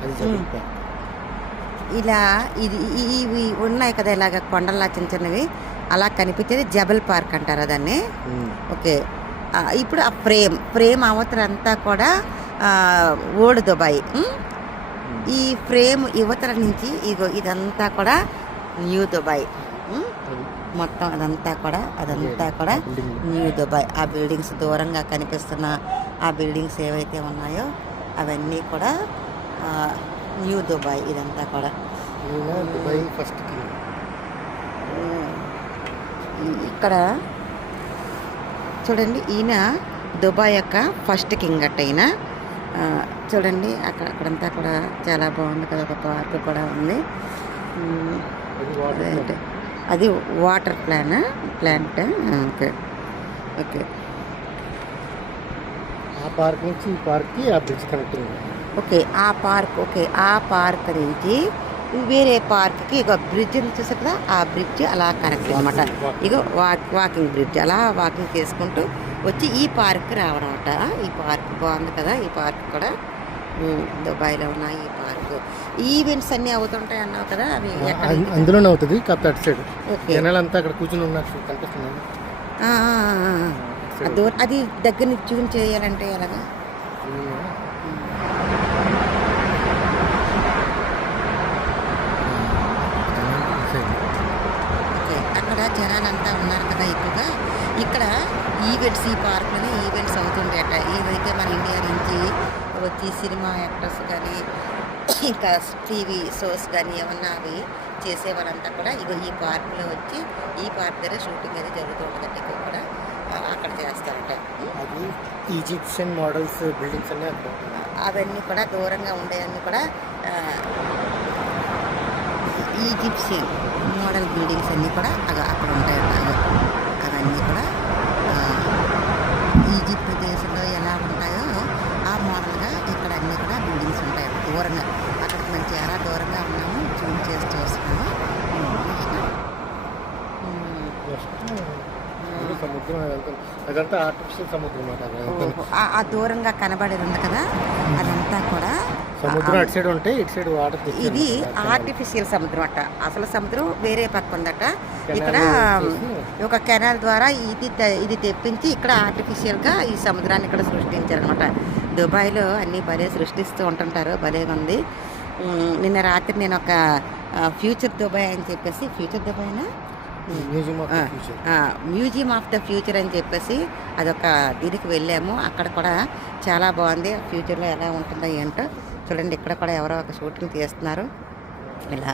అది ఉమ్. జబల్ పార్క్. ఇలా ఇవి ఉన్నాయి కదా, ఇలాగ కొండల్లా చిన్న చిన్నవి అలా కనిపించేది జబల్ పార్క్ అంటారు దాన్ని. హ్మ్. ఓకే. ఇప్పుడు ఆ ఫ్రేమ్ అవతలంతా కూడా ఆ, ఓల్డ్ దుబాయ్. హ్మ్. ఈ ఫ్రేమ్ యువతల నుంచి ఇగో ఇదంతా కూడా న్యూ దుబాయ్. ఉమ్, అది. మొత్తం అదే అదంతా అది. కూడా ఆ బిల్డింగ్‌లు. New Dubai. ఆ బిల్డింగ్స్ దూరంగా కనిపిస్తున్న ఆ బిల్డింగ్స్ ఏవైతే ఉన్నాయో అవన్నీ కూడా ఆ, న్యూ దుబాయ్ ఇదంతా కూడా. ఈయన దుబాయ్ ఫస్ట్ కింగ్. ఉమ్, ఇక్కడ చూడండి, ఈయన దుబాయ్ యొక్క ఫస్ట్ కింగ్ అట్ట ఈయన. ఆ, చూడండి అక్కడంతా కూడా చాలా బాగుంది కదా, ఒక పార్క్ కూడా ఉంది. ఉమ్, అది వాటర్ అదేంటి, ప్లాంట్. అది వాటర్ ప్లాంట్. ఓకే. ఓకే. ఆ పార్క్ నుంచి ఈ పార్క్‌కి ఆ బ్రిడ్జ్ కనెక్టింగ్. ఓకే. ఆ పార్క్ నుంచి వేరే పార్క్కి ఇక బ్రిడ్జ్ ఉంది చూసారు కదా, ఆ బ్రిడ్జ్ అలా కనెక్ట్ అనమాట. ఇగో వాకింగ్ బ్రిడ్జ్ అలా వాకింగ్ చేసుకుంటూ వచ్చి ఈ పార్క్ రావడం అట. ఈ పార్క్ బాగుంది కదా, ఈ పార్క్ కూడా దుబాయ్లో ఉన్న ఈ పార్క్. ఈవెంట్స్ అన్నీ అవుతుంటాయి అన్నావు కదా, అవి ఎక్కడ? అందులోనే అవుతుంది, కాకపోతే అటు సైడ్ ఓకే. జనాలంతా అక్కడ కూర్చుని ఉన్నారు కనిపిస్తుంది. ఆ, ఆ, ఆ, ఆ. అది దగ్గర నుంచి ట్యూన్ చేయాలంటే ఎలాగా? ఓకే. అక్కడ జనాలంతా ఉన్నారు కదా ఎక్కువగా. ఇక్కడ ఈవెంట్స్, ఈ పార్క్లోనే ఈవెంట్స్ అవుతుంటాయట. ఏవైతే మన ఇండియా నుంచి వచ్చి సినిమా యాక్టర్స్ కానీ ఇంకా టీవీ షోస్ కానీ ఏమన్నా అవి చేసే వాళ్ళంతా కూడా ఇగో ఈ పార్క్లో వచ్చి ఈ పార్క్ దగ్గర షూటింగ్ అది జరుగుతూ ఉంటుందట. ఎక్కువ కూడా అక్కడ చేస్తారట. అది ఈజిప్షియన్ మోడల్స్ బిల్డింగ్స్ అన్నీ అక్కడ ఉంటాయి. అవన్నీ కూడా దూరంగా ఉండేవన్నీ కూడా ఆ, ఈజిప్షియన్ మోడల్ బిల్డింగ్స్ అన్నీ కూడా అక్కడ ఉంటాయి. అవన్నీ కూడా ఆ, ఈజిప్ట్ దేశంలో ఎలా ఉంటాయో ఆ మోడల్గా ఇక్కడ అన్నీ కూడా బిల్డింగ్స్ ఉంటాయి దూరంగా. అక్కడికి మనం చాలా దూరంగా ఉన్నాము, జూమ్ చేసి చూస్తున్నాము. నెక్స్ట్ సముద్రం అదంతా ఆర్టిఫిషియల్ సముద్రం అన్నమాట. ఆ దూరంగా కనబడేది ఉంది కదా, అదంతా కూడా సముద్రం అటు సైడ్ ఉంటే ఇటు సైడ్ వాటర్ ఇది ఆర్టిఫిషియల్ సముద్రం అట. అసలు సముద్రం వేరే పక్క ఉందట. ఇక్కడ ఒక కెనాల్ ద్వారా ఇది తెప్పించి ఇక్కడ ఆర్టిఫిషియల్గా ఈ సముద్రాన్ని ఇక్కడ సృష్టించారనమాట. దుబాయ్లో అన్నీ భలే సృష్టిస్తూ ఉంటుంటారు, భలేగా ఉంది. నిన్న రాత్రి నేను ఒక ఫ్యూచర్ దుబాయ్ అని చెప్పేసి, ఫ్యూచర్ దుబాయ్నా మ్యూజియం ఆఫ్ ద ఫ్యూచర్ అని చెప్పేసి అదొక దీనికి వెళ్ళాము. అక్కడ కూడా చాలా బాగుంది. ఫ్యూచర్లో ఎలా ఉంటుందో ఏంటో చూడండి. ఇక్కడ కూడా ఎవరో ఒక షూటింగ్ తీస్తున్నారు ఇలా.